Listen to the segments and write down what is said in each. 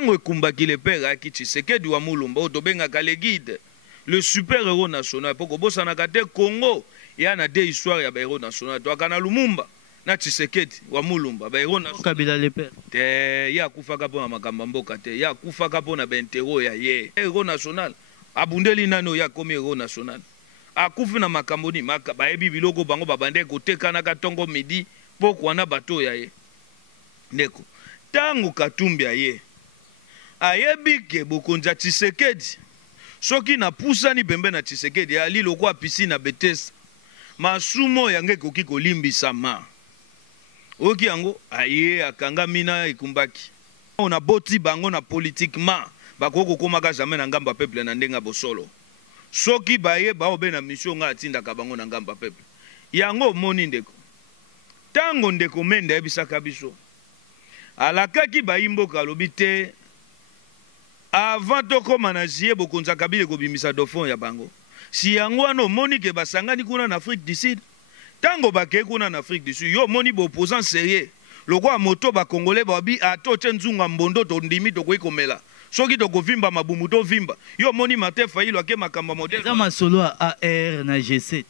Tango ekumbaki le père aki Tshisekedi wa Mulumba otobengaka le guide, le super héros national poko bosanaka te Congo ya na de histoire ya ba héros national to akana Lumumba na Tshisekedi wa Mulumba ba héros national Kabila le père te ya kufaka pona makamba mboka te ya kufaka pona ba intero ya ye héros national abundeli nano ya komi héros national akufi na makambo ni maka bayebi biloko bango babande kotekana katongo midi poko wana bato ya ye ndeko tango Katumbi aye ayebi ke bokonza Tshisekedi soki na pusani pembe na Tshisekedi ali lokwa piscine na Betesa masumo yange koki kolimbisama oki yango aye akanga mina ekumbaki ona boti bango na politiquement bakoko komaka jamais na ngamba peuple na ndenga bosolo soki baye baobe na mission nga atindaka bango na ngamba peuple yango moni ndeko tango ndeko mende ebisaka biso alakaki bayimboka lobi te avant tokoma na jie bokonza Kabila kobimisa dauphin ya bango si yango wana omoni ke basangani kuna na Afrique du Sud tango bakei kuna na Afrique du Sud yo moni opposant sérieux lokwa moto bakongole babi ato tye nzunga mbondo tondimi tokoki komela soki tokovimba mabumu tovimba yo moni Martin Fayulu ake makamba modèle eza masolo a AR na G7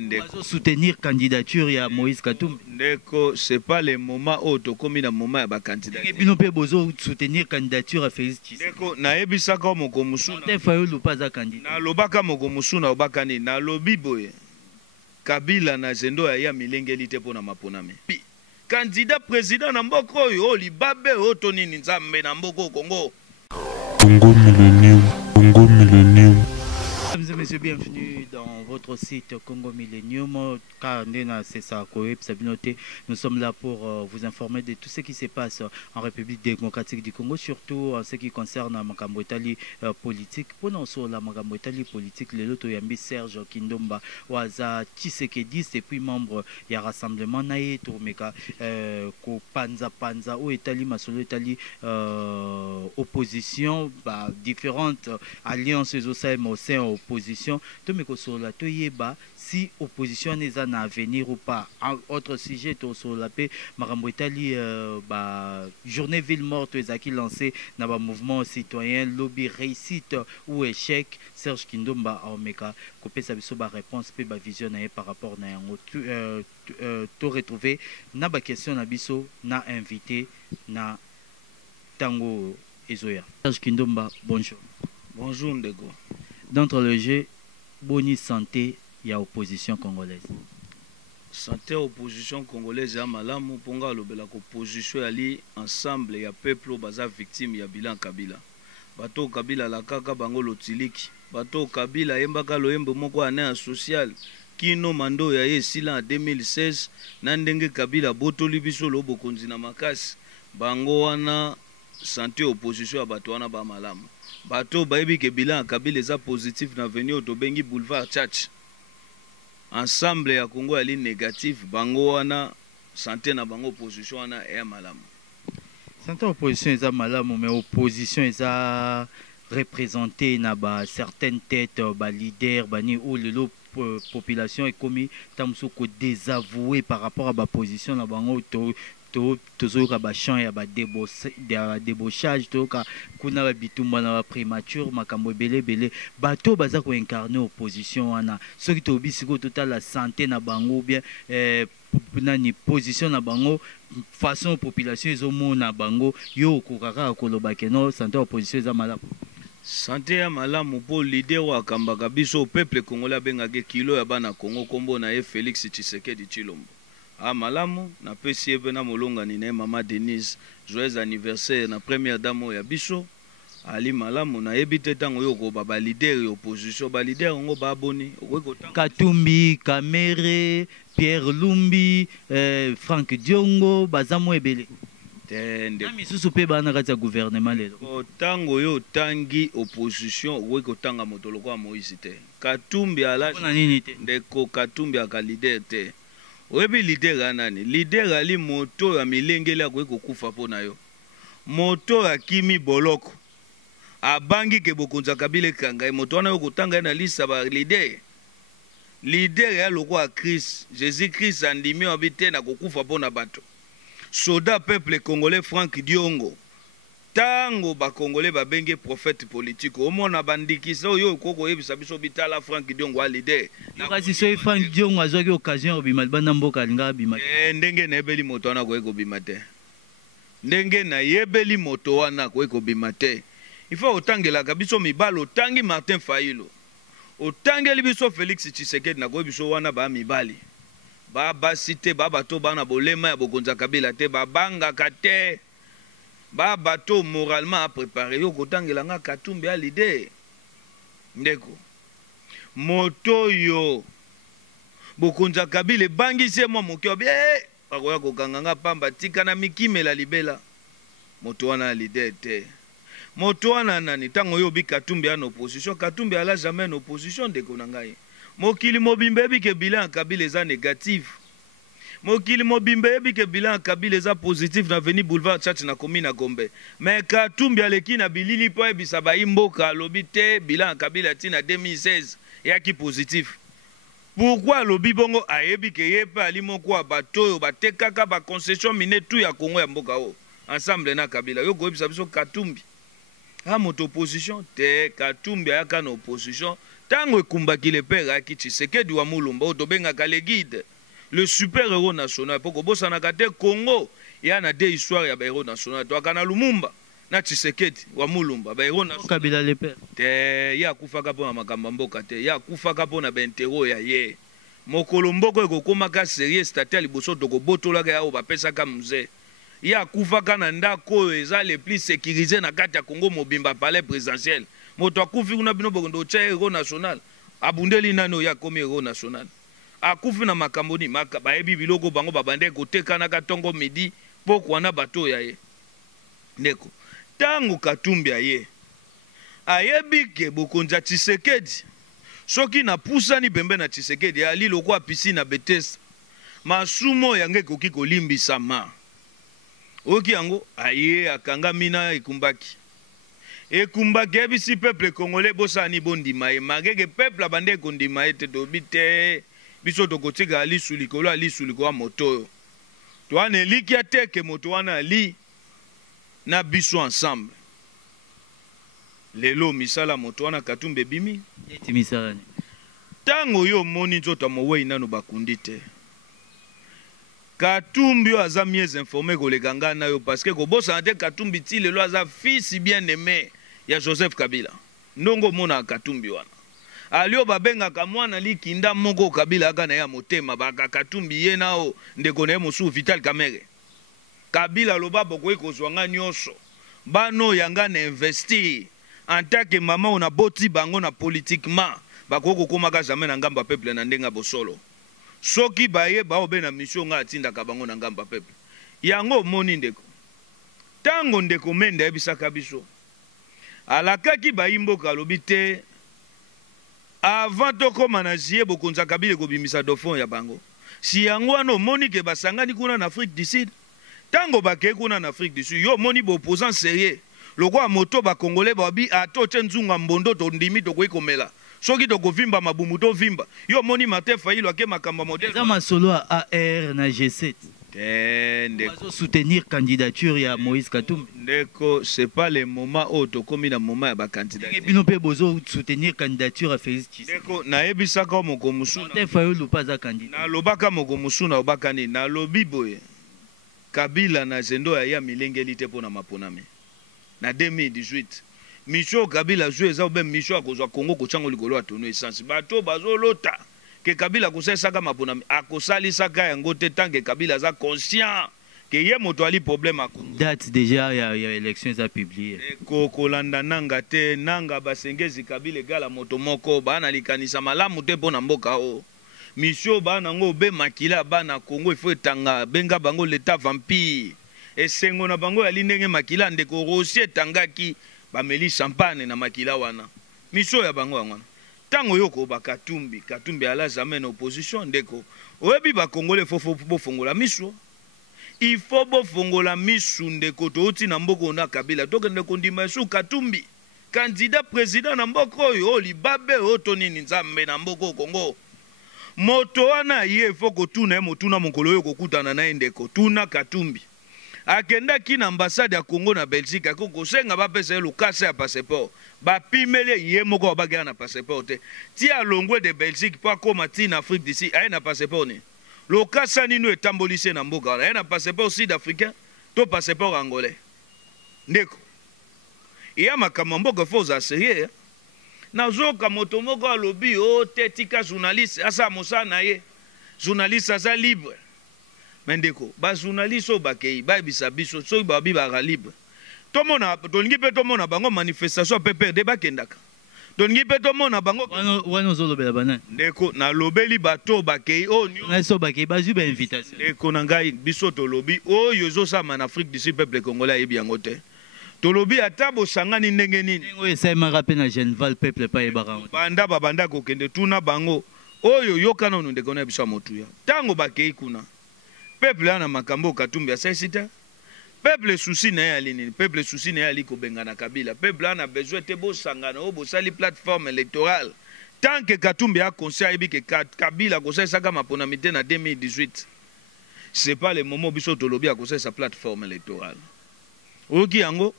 ndeko soutenir candidature ya Moïse Katumbi ndeko c'est pas le moment où tokomi na moment ya ba candidature bino pe bozo soutenir candidature à Félix Tshisekedi ndeko nayebisaka moko musuna Martin Fayulu pas za candidat na lobaka moko musuna obakani na lobi boye Kabila na zendo ya milengeli te pona maponami candidat président na mboko oyo libabe oto nini nzambe na mboko Congo Millennium. Mesdames et messieurs, bienvenue dans votre site Congo Millennium. Nous sommes là pour vous informer de tout ce qui se passe en République démocratique du Congo, surtout en ce qui concerne la Makambotali politique. Pendant la Makambotali politique, le loto yambi Serge Kindomba Waza Tshisekedi, et puis membre du rassemblement Naye Tourmeka ko Panza ou Etali Masolo Etali opposition, différentes alliances au sein opposition. Tout mais la toyeba si opposition n'est en avenir ou pas. Autre sujet sur la paix, Marambo Itali journée ville morte qui lancé dans le mouvement citoyen lobby réussite ou échec. Serge Kindomba Omeka copé sa réponse pe vision par rapport na tout retrouver na ba question na biso na invité na Tango Ezoya. Serge Kindomba, bonjour. Bonjour Ndego. D'entre le jeu, boni santé, il y a opposition congolaise. Santé opposition congolaise ya malamu ponga lobela ko opposition ali ensemble ya peuple baza victime ya bilan Kabila. Bato Kabila la kaka bango lotiliki. Bato Kabila yembaka loyembo moko ane social kino mando ya esila en 2016 na ndenge Kabila botoli biso lobo konzi na makasi. Bango wana santé opposition ya bato wana ba malamu. Bato bayebi ke bilan Kabila eza positif na venir otobengi boulevard Tchatch. Ensemble ya Congo ali négatif bango wana santé na bango opposition wana ya malamu. Santé opposition eza malamu mais opposition eza représenté na ba certaines têtes ba leaders bani ou le population est commis tamso ko désavoué par rapport à ba position na bango tozoka ba champ ya ba débauchage toka kuna ba bitumba na ba prémature makambo belé bato baza ko incarner opposition wana soki to bisiko total la santé na bango bien nani position na bango façon population ezomona bango yo kokaka koloba keno santé opposition eza malamu. Santé ya malamu po leader wa kambaka biso peuple congolais bengake kilo ya bana Congo kombo na ye Félix Tshisekedi Tshilombo. Malamu na pesi ebe na molonga ni na mama Denise joyeux anniversaire na première dame ya biso ali malamu na yebite tango yo ko ba leader ya opposition ba leader ngo ba boni Katumbi Kamere Pierre Lumbi Frank Diongo bazamo ebele tende na misusu pe bana kati ya gouvernement lelo tango yo tangi opposition we ko tanga motolo kwa Moïse te Katumbi ala ndeko Katumbi aka leader te. Webi leader anani leader ali moto ya milengeli akwe kokufa pona yo moto ya Kimi Boloko abangi ke bokonza Kabila kanga moto wana yo kotanga na lista ba leader ya lokwa Christ Jésus Christ andimi obite na kokufa pona bato soda peuple congolais Frank Diongo tango bakongole babenge prophète politique omona bandikisa oyo koko yebisa biso bitala Frank Diongo leader kasi so Frank Diongo azwaki occasion obima bana mboka linga bima ndenge na yebeli moto wana ko bima te ndenge na yebeli moto wana ko bima te il faut otangelaka biso mibalo otangi Martin Fayulu otangeli biso Félix Tshisekedi na ko biso wana ba mibali ba basite ba bato bana bolema ya bokonza Kabila te ba banga kate ba bato moralement préparé yo kotangela nga Katumbi a l'idée ndeko moto yo bokonza Kabila bangise mo mokyo be bakoya kokanga nga pamba tika na mikimela libela moto wana l'idée te moto wana nani tango yo bi Katumbi en opposition Katumbi ala jamais en opposition ndeko na ngai mokili mobimbe bi ke bilan Kabila eza négatif mokili mobimbe yebi ke bilan Kabila eza positif na veni boulevard Tchatch na commune na Gombe mais Katumbi aleki na bilili po ebisa ba imboka lobi te bilan Kabila tina 2016 yaki positif pourquoi lobi bongo ayebi ke yepa ali moko bato batekaka ba concession minière tout ya Congo ya mboka o ensemble na Kabila yo ko ebisa biso Katumbi a moto opposition te Katumbi ayaka na opposition tango ekumbaki le père aki Tshisekedi wa Mulumba o tobengaka le guide le super-héros national pour que bossa na kate Congo ya na deux histoires ya ba héros national to kana Lumumba na Tshisekedi wa Mulumba ba héros national Kabila le père te ya kufaka po na makamba mboka te ya kufaka po na bentero ya ye mokolo mboko ekokomaka sérieux statut liboso to ko botola ya o ba pesa ka mzee ya kufaka na ndako eza le plus sécurisé na kati ya Congo mobimba palais présidentiel moto akufi kuna bino bokondo cha héros national abundeli nano ya komi héros national akufi na makamboni maka bayebi biloko bango babande kotekana katongo midi poko wana bato ya ye ndeko tango Katumbi ye ayebi ke bokonza Tshisekedi soki na pusani pembe na Tshisekedi ali lokwa piscine na Betesa masumo yange koki kolimbisama oki yango aye akanga mina ekumbaki ebisi peuple congolais bosani bondima ye mageke peuple abande kondima ete dobite biso tokotika alisu likolo alisu likolo moto to wana eliki ateke moto wana ali na biso ensemble lelo misala moto wana Katumbi bimi eti misala ni tango yo moni nzoto mowei nano bakundi te Katumbi aza mieux informé koleka nga na yo parce que kobosa te Katumbi ti lelo aza fils bien aimé ya Joseph Kabila ndongo mona Katumbi wana alio babengaka mwana likinda moko Kabila aka na ya motema baka Katumbi ye nao ndeko na ye mosu Vital Kamerhe Kabila loba bokoyi kozwanga nyonso bano yanga na investir en tant que maman on a boti bango na politiquement bakoko komaka jamais na ngamba peuple na ndenga bosolo soki baye ba obe na mission nga atindaka bango na ngamba peuple yango moni ndeko tango ndeko mende ebisaka biso alakaki bayimboka lobi te avant tokoma na jie bokonza Kabila kobimisa dauphin ya bango si yango wana omoni ke basangani kuna na Afrique du Sud tango bakei kuna na Afrique du Sud yo moni opposant sérieux lokwa moto bakongole babi atoche nzunga mbondo tondimi tokoyi komela soki tokovimba mabumu tovimba yo moni Martin Fayulu ake makamba modèle za masolo a AR na G7 ndeko soutenir candidature ya Moïse Katumbi ndeko c'est pas le moment où tokomi na moment ya ba candidat bino pe bozo soutenir candidature à Félix Tshisekedi ndeko na ebisaka moko musuna Martin Fayulu pas za candidat na lobaka moko musuna obakani na lobi boye Kabila na zendo ya milengeli te pona maponame na 2018 Micho Kabila joué eza obe Micho akozwa Congo kochango likolo atono essence bato bazolota ke Kabila kosesaka maponame akosalisaka yango te tanke Kabila za conscient ke ye moto ali problème akongo date déjà ya élection za publié kolanda nanga te nanga basengezi Kabila egala moto moko bana likanisa malamu te pona mboka o Micho bana ngo be makila bana Congo ifo etanga benga bango l'état vampire esengo na bango yali ndenge makila ndeko rosi etangaki bameli champagne na makila wana Micho ya bango wana tango yoko ba Katumbi ala jamais na opposition ndeko oyebi ba Congolais fofo bofongola miso il faut bofongola miso ndeko touti na mboko na Kabila tokende kondima su Katumbi candidat président na mboko oyo libabe oto nini nzambe na mboko Congo moto wana ye faut ko tuna motuna mokolo yo kokutana na ndeko tuna Katumbi akendaki na ambassade ya Congo na Belgique akokosenga bapesa lokasa ya passeport bapimele ye moko babakela na passeport te ti alongwe de Belgique po akoma ti na Afrique d'ici aye na passeport ni lokasa nino etambolise na mboka wana aye na passeport sud-africain to passeport angolais ndeko iya makambo mboka fo za sérieux nazoka moto moko alobi o te tika journaliste asa mosala na ye journaliste aza libre mendeko ba journaliste bakei ba bisa biso so ba bi ba libre tomona tolingi pe tomona bango manifestation PPRD bakendaka tolingi pe tomona bango wana zolobela bana ndeko na lobeli bato bakei o na so bakei ba zu ba invitation ndeko na ngai biso to lobi o yozo sama na Afrique du Sud peuple congolais yebi yango te tolobi ata bosangani ndenge nini ngo esaimaka mpe na Genval peuple pa yebaka banda babanda kokende tuna bango oyo yokana ono ndeko na biso motuya tango bakei kuna peuple ana makambo Katumbi asaisita peuple souci na ya lini peuple souci na ya liko bengana Kabila peuple ana besoin te bosangana o bosali plateforme électorale tant que Katumbi a conseil bi que Kabila conseil saka maponamité na 2018 c'est pas le moment biso tolobi a conseil sa plateforme électorale oki yango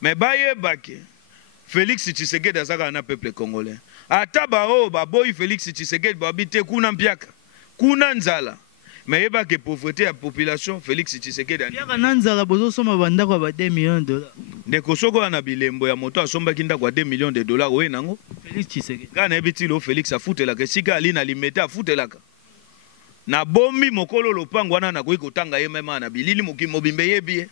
mais baye bake Félix Tshisekedi azaka na peuple congolais ata bao baboyi Félix Tshisekedi babite kuna mpiaka kuna nzala mais yeba que pauvreté ya population Félix Tshisekedi mpiaka na nzala bozo soma bandako ba 2 millions de dollars ndeko soko na bilembo ya moto asombaki ndako ya 2 millions de dollars oye nango Félix Tshisekedi kana ebitilo Félix afutelaka sika ali na limete afutelaka na bombi mokolo lopango wana na koyi kotanga ye mema na bilili mokimobimbe yebi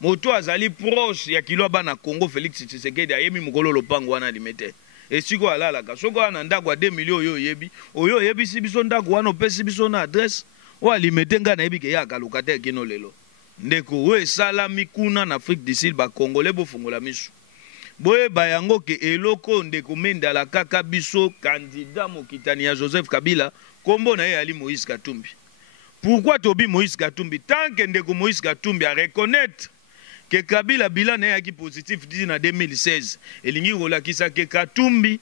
moto azali proche ya kilo bana Congo Félix Tshisekedi ayemi mokolo lopango wana limete esiko alalaka soko na ndako ya 2 millions oyo yebi si biso ndako wana opesi biso na adresse o alimete nga na yebi ke ya kalokate kino lelo ndeko we salami kuna na Afrique du Sud ba congolais bofungola misu boye bayango ke eloko ndeko mendala kaka biso candidat mokitani ya Joseph Kabila kombo na ye ali Moïse Katumbi pourquoi tobi Moïse Katumbi tant que ndeko Moïse Katumbi a reconnaître que Kabila bilan yaki positif dit na 2016 elingi kolakisa ke Katumbi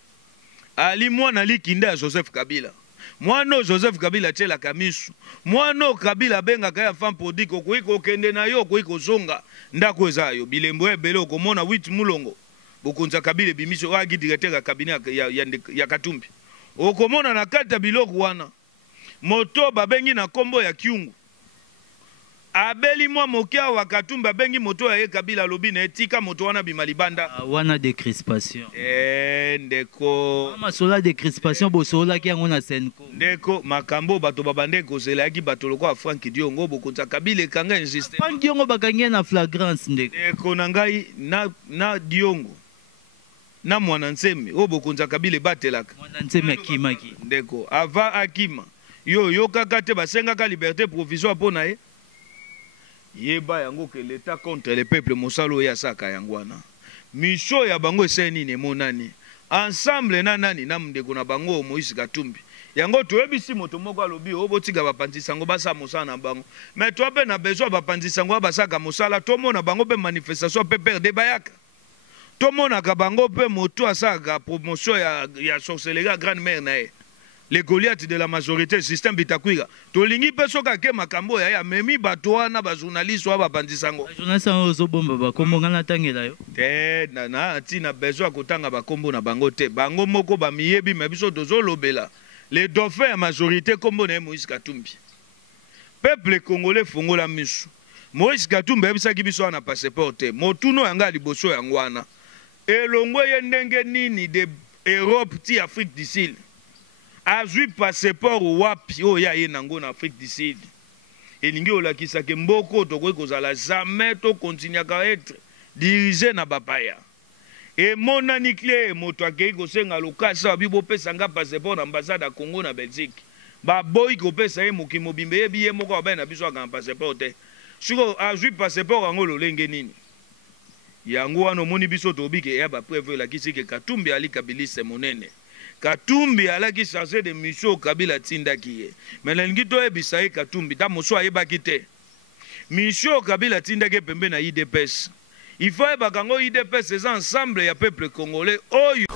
ali mwana likinda ya Joseph Kabila mwana Joseph Kabila tela kamisu mwana Kabila benga kaya femme produit ko kende na yo ko zonga ndako ezayo bilembo ebele okomona 8 mulongo bokonza Kabila bimiso wagi directeur ya cabinet ya Katumbi okomona na kata biloko wana moto babengi na kombo ya Kyungu abeli mwa mokia wa Katumbi babengi moto ya Kabila lobi na etika moto wana bimalibanda wana de crispation ndeko masola de crispation bosola ki yango na Senko ndeko makambo bato babande kozela yaki bato lokwa Frank Diongo bokonza Kabila kanga insiste Frank Diongo bakangi na flagrance ndeko na ngai na Diongo na mwana nseme o bokonza Kabila batelaka mwana nseme akimaki ndeko ava akima yo kaka te basengaka liberté provisoire pona ye yeba yango ke l'état contre le peuple mosalo ya saka yangwana misho ya bango eseni ne monani ensemble na nani na mndeko na bango Moïse Katumbi yango toyebisi moto moko alobi obotika bapanzisa ngo basa mosala na bango mais toi pe na besoin bapanzisa ngo basaka mosala tomona bango pe manifestation PPRD bayaka tomona ka bango pe moto asaka promotion ya sorcellerie grande mère na ye les Goliaths de la majorité système bitakwira tolingi peso ka ke makambo ya memi bato wana ba journaliste wa bapanzisango journaliste ozo bomba ba kombo ngana tangela yo te na tina besoin kotanga ba kombo na bango te bango moko ba miyebi mebiso tozo lobela les dauphins ya majorité kombo na Moïse Katumbi peuple congolais fongola misu Moïse Katumbi ebisaki biso na passeport te motuno yanga liboso yangwana elongwe ye ndenge nini de Europe ti Afrique du Sud azui passeport wapi oya ye nango na Afrique du Sud elingi olakisa ke mboko tokoki kozala jamais to continuer ka être dirigé na bapaya et monani clé moto akei kosenga lokasa bibo pesa nga passeport na ambassade ya Congo na Belgique ba boy ko pesa ye mokimo bimbe ye biye moko ba na biso ka passeport te siko azui passeport yango lolenge nini yango wana moni biso tobike ya ba preuve lakisi ke Katumbi ali kabilise monene Katumbi alaki chargé de mission Kabila tindaki ye. Mais nalingi to ebisa ye Katumbi ta moso ayebaki te. Mission Kabila tindaki pembe na IDPS. Il faut ebakango IDPS c'est ensemble ya peuple congolais oyo